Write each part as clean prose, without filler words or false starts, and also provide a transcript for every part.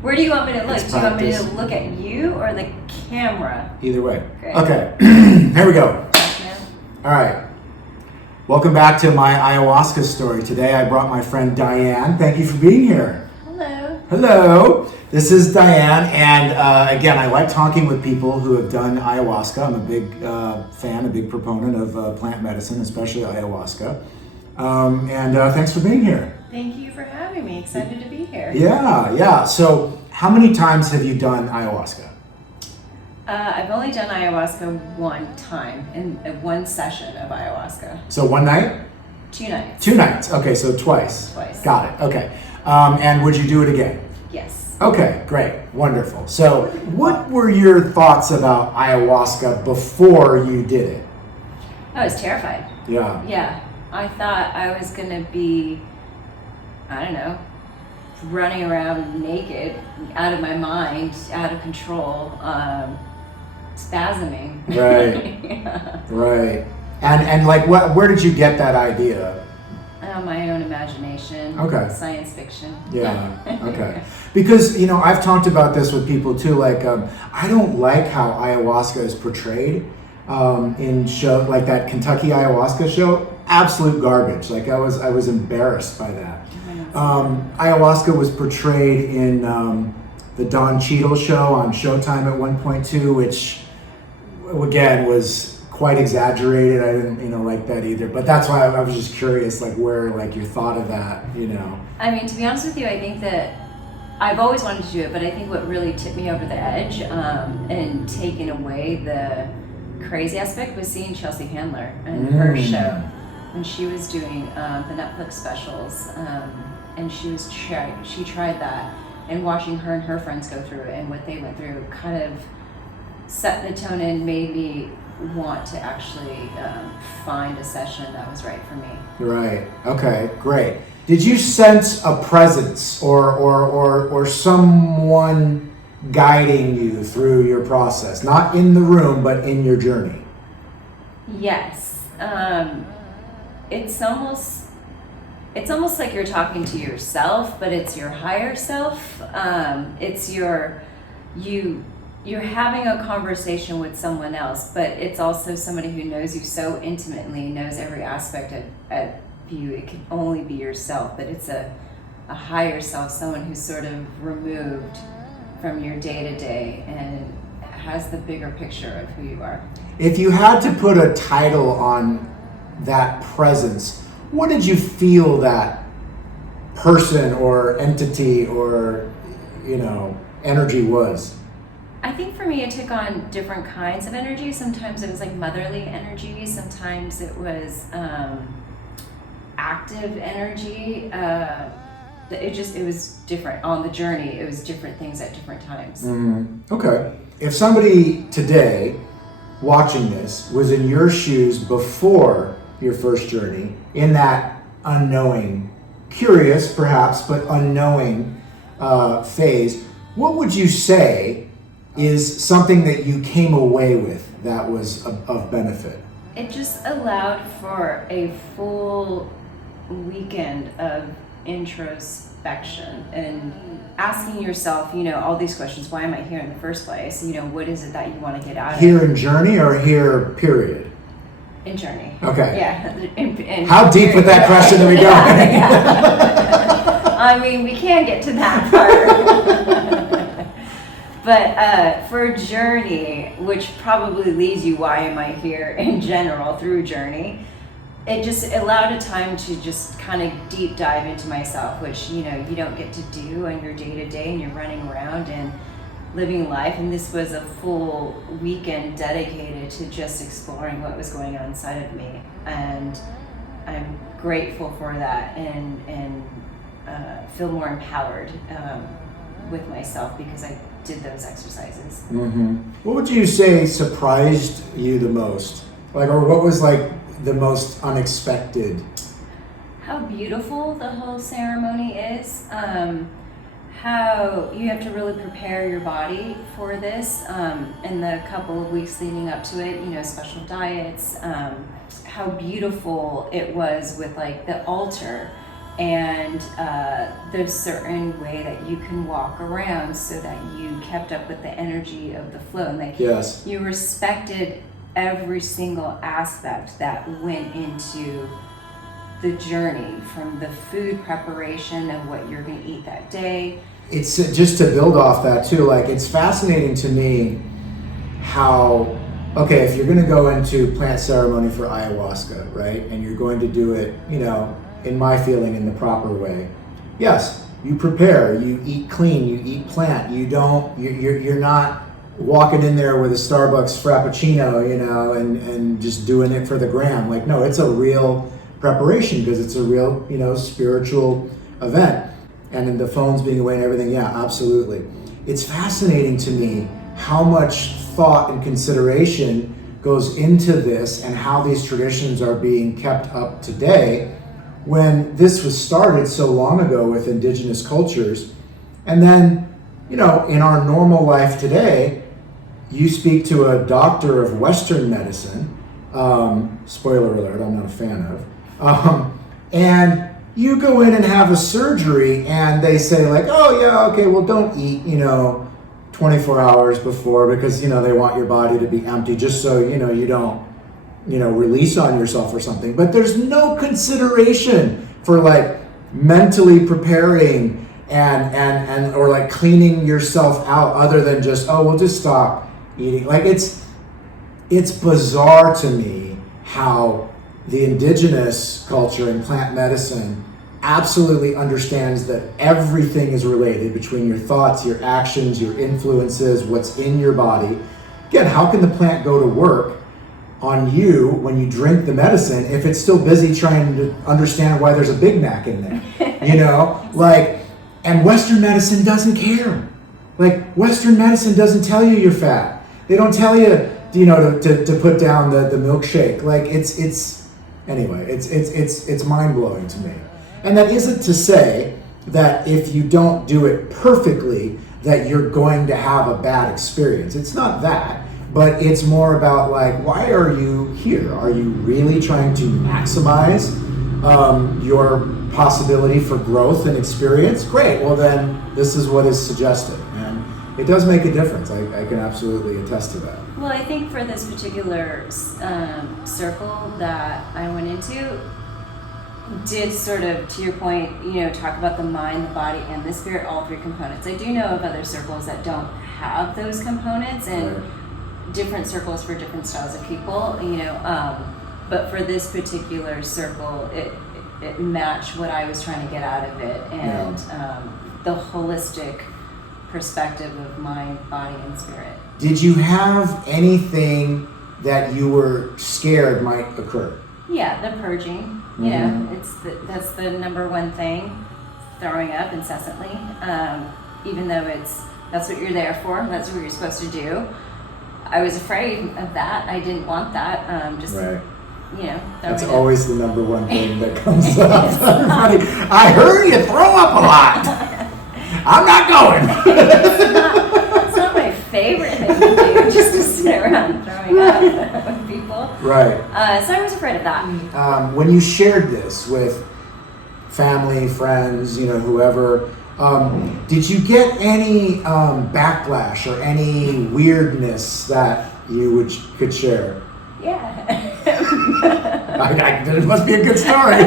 Where do you want me to look? It's Do you want me to practice. look at you or the camera? Either way. Great. Okay, here we go. All right. Welcome back to my ayahuasca story. Today I brought my friend Diane. Thank you for being here. Hello. Hello. This is Diane, and again, I like talking with people who have done ayahuasca. I'm a big fan, a big proponent of plant medicine, especially ayahuasca. And thanks for being here. Thank you for having me. Excited to be here. Yeah. So, how many times have you done ayahuasca? I've only done ayahuasca one time in one session of ayahuasca. So one night? 2 nights. 2 nights. Okay, so twice. Twice. Got it. Okay. And would you do it again? Yes. Okay, great. Wonderful. So, what were your thoughts about ayahuasca before you did it? I was terrified. Yeah. Yeah. I thought I was going to be, I don't know, running around naked, out of my mind, out of control, spasming. Right. Yeah. Right. And like, where did you get that idea? My own imagination. Okay. Science fiction. Yeah. Okay. Because, I've talked about this with people too. Like, I don't like how ayahuasca is portrayed in show like that Kentucky ayahuasca show. Absolute garbage. Like, I was embarrassed by that. Ayahuasca was portrayed in the Don Cheadle show on Showtime at one point too, which again was quite exaggerated. I didn't like that either. But that's why I was just curious, like where your thought of that, I mean, to be honest with you, I think that I've always wanted to do it, but I think what really tipped me over the edge and taken away the crazy aspect was seeing Chelsea Handler and her show when she was doing the Netflix specials, and she tried that, and watching her and her friends go through it and what they went through kind of set the tone and made me want to actually find a session that was right for me. Right. Okay. Great. Did you sense a presence or someone guiding you through your process? Not in the room, but in your journey. Yes. It's almost like you're talking to yourself, but it's your higher self. It's you're having a conversation with someone else, but it's also somebody who knows you so intimately, knows every aspect of you. It can only be yourself, but it's a higher self, someone who's sort of removed from your day-to-day and has the bigger picture of who you are. If you had to put a title on that presence, what did you feel that person or entity or, energy was? I think for me, it took on different kinds of energy. Sometimes it was like motherly energy. Sometimes it was active energy. It was different on the journey. It was different things at different times. Okay. If somebody today watching this was in your shoes before your first journey, in that unknowing, curious perhaps, but unknowing phase, what would you say is something that you came away with that was of benefit? It just allowed for a full weekend of introspection and asking yourself, all these questions. Why am I here in the first place? What is it that you want to get out of it? Here in journey or here, period? In journey. Okay. Yeah. How deep with that question are we going? I mean, we can get to that part. But for journey, which probably leads you, why am I here in general through journey, it just allowed a time to just kind of deep dive into myself, which, you don't get to do on your day-to-day, and you're running around and living life. And this was a full weekend dedicated to just exploring what was going on inside of me. And I'm grateful for that and feel more empowered with myself because I did those exercises. What would you say surprised you the most? Or what was the most unexpected? How beautiful the whole ceremony is. How you have to really prepare your body for this in the couple of weeks leading up to it, special diets, how beautiful it was with the altar And there's certain way that you can walk around so that you kept up with the energy of the flow. And like Yes. you respected every single aspect that went into the journey, from the food preparation of what you're going to eat that day. It's just to build off that too, like it's fascinating to me how, okay, if you're going to go into plant ceremony for ayahuasca, right, and you're going to do it, you know, in my feeling, in the proper way, yes, you prepare, you eat clean, you eat plant, you don't, you're not walking in there with a Starbucks Frappuccino, you know, and just doing it for the gram. Like, no, it's a real preparation because it's a real, you know, spiritual event. And then the phones being away and everything, yeah, absolutely. It's fascinating to me how much thought and consideration goes into this and how these traditions are being kept up today, when this was started so long ago with indigenous cultures. And then, you know, in our normal life today, you speak to a doctor of Western medicine, spoiler alert, I'm not a fan of, and you go in and have a surgery and they say like, oh yeah, okay, well don't eat, you know, 24 hours before, because, you know, they want your body to be empty just so, you know, you don't, you know, release on yourself or something. But there's no consideration for like mentally preparing and or like cleaning yourself out, other than just, oh, we'll just stop eating. Like it's bizarre to me how the indigenous culture and plant medicine absolutely understands that everything is related between your thoughts, your actions, your influences, what's in your body. Again, how can the plant go to work on you when you drink the medicine if it's still busy trying to understand why there's a Big Mac in there? You know, like, and Western medicine doesn't care. Like, Western medicine doesn't tell you you're fat. They don't tell you, you know, to put down the milkshake. Like, it's mind blowing to me. And that isn't to say that if you don't do it perfectly, that you're going to have a bad experience. It's not that. But it's more about like, why are you here? Are you really trying to maximize your possibility for growth and experience? Great, well then this is what is suggested. And it does make a difference. I can absolutely attest to that. Well, I think for this particular circle that I went into, did sort of, to your point, you know, talk about the mind, the body, and the spirit, all three components. I do know of other circles that don't have those components, and Right. different circles for different styles of people, you know, but for this particular circle, it matched what I was trying to get out of it, and the holistic perspective of mind, body, and spirit. Did you have anything that you were scared might occur? Yeah, the purging, you know, that's the number one thing, throwing up incessantly, even though that's what you're there for, that's what you're supposed to do. I was afraid of that. I didn't want that. Right. You know. That's always the number one thing that comes up. Everybody, I heard you throw up a lot. I'm not going. It's not my favorite thing to do, just to sit around throwing up with people. Right. So I was afraid of that. When you shared this with family, friends, you know, whoever, did you get any backlash or any weirdness that you could share? Yeah. There must be a good story.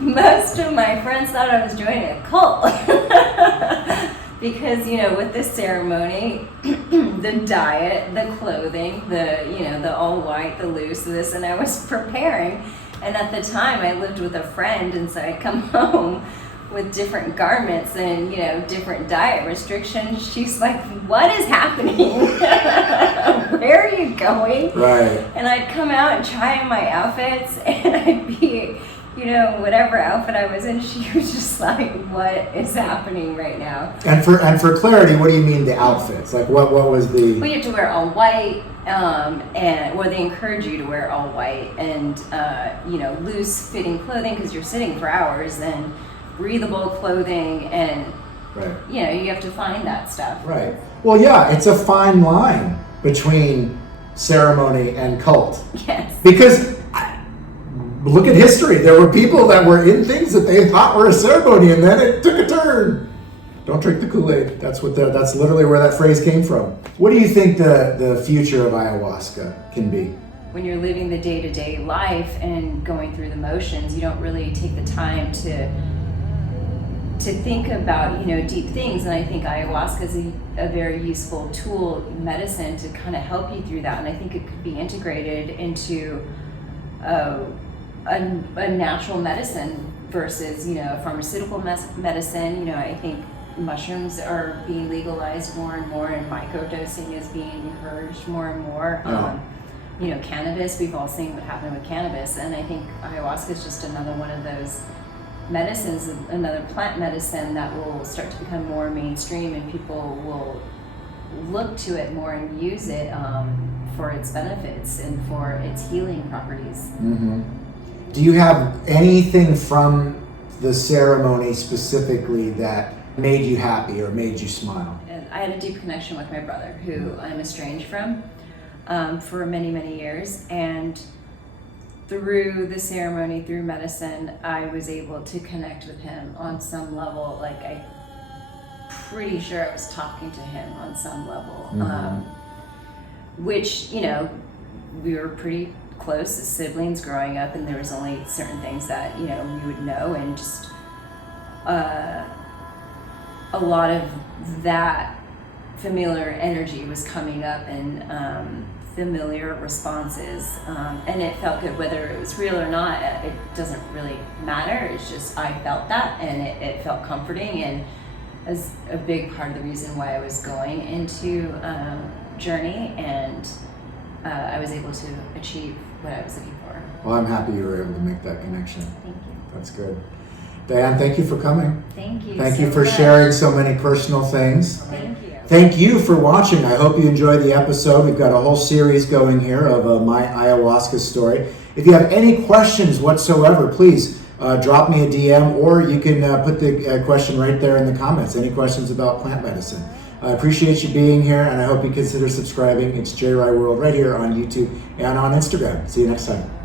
Most of my friends thought I was joining a cult. Because, you know, with this ceremony, the diet, the clothing, the all white, the loose, this, and I was preparing. And at the time I lived with a friend, and so I'd come home with different garments and, you know, different diet restrictions. She's like, what is happening? Where are you going? Right. And I'd come out and try on my outfits, and I'd be, you know, whatever outfit I was in, she was just like, what is happening right now? And for clarity, what do you mean the outfits? Like what was the... Well, you have to wear all white, or they encourage you to wear all white, and, you know, loose fitting clothing because you're sitting for hours, and breathable clothing, and, Right. you know, you have to find that stuff. Right. Well, yeah, it's a fine line between ceremony and cult. Yes. Because look at history. There were people that were in things that they thought were a ceremony, and then it took a turn. Don't drink the Kool-Aid. That's literally where that phrase came from. What do you think the future of ayahuasca can be? When you're living the day-to-day life and going through the motions, you don't really take the time to think about, deep things. And I think ayahuasca is a very useful tool, medicine, to kind of help you through that. And I think it could be integrated into a natural medicine versus, pharmaceutical medicine. I think mushrooms are being legalized more and more, and microdosing is being encouraged more and more. Cannabis, we've all seen what happened with cannabis, and I think ayahuasca is just another one of those medicines, another plant medicine that will start to become more mainstream, and people will look to it more and use it for its benefits and for its healing properties. Mm-hmm. Do you have anything from the ceremony specifically that made you happy or made you smile? I had a deep connection with my brother, who I'm estranged from for many, many years, and through the ceremony, through medicine, I was able to connect with him on some level. Like, I'm pretty sure I was talking to him on some level, which, we were pretty close as siblings growing up, and there was only certain things that, we would know, and just a lot of that familiar energy was coming up, and familiar responses, and it felt good. Whether it was real or not, it doesn't really matter. It's just I felt that, and it felt comforting, and as a big part of the reason why I was going into Journey, and I was able to achieve what I was looking for. Well, I'm happy you were able to make that connection. Thank you. That's good. Diane, thank you for coming. Thank you. Thank you for sharing so many personal things. Thank you. Thank you for watching. I hope you enjoyed the episode. We've got a whole series going here of my ayahuasca story. If you have any questions whatsoever, please drop me a DM, or you can put the question right there in the comments. Any questions about plant medicine? I appreciate you being here, and I hope you consider subscribing. It's J. Rye World right here on YouTube and on Instagram. See you next time.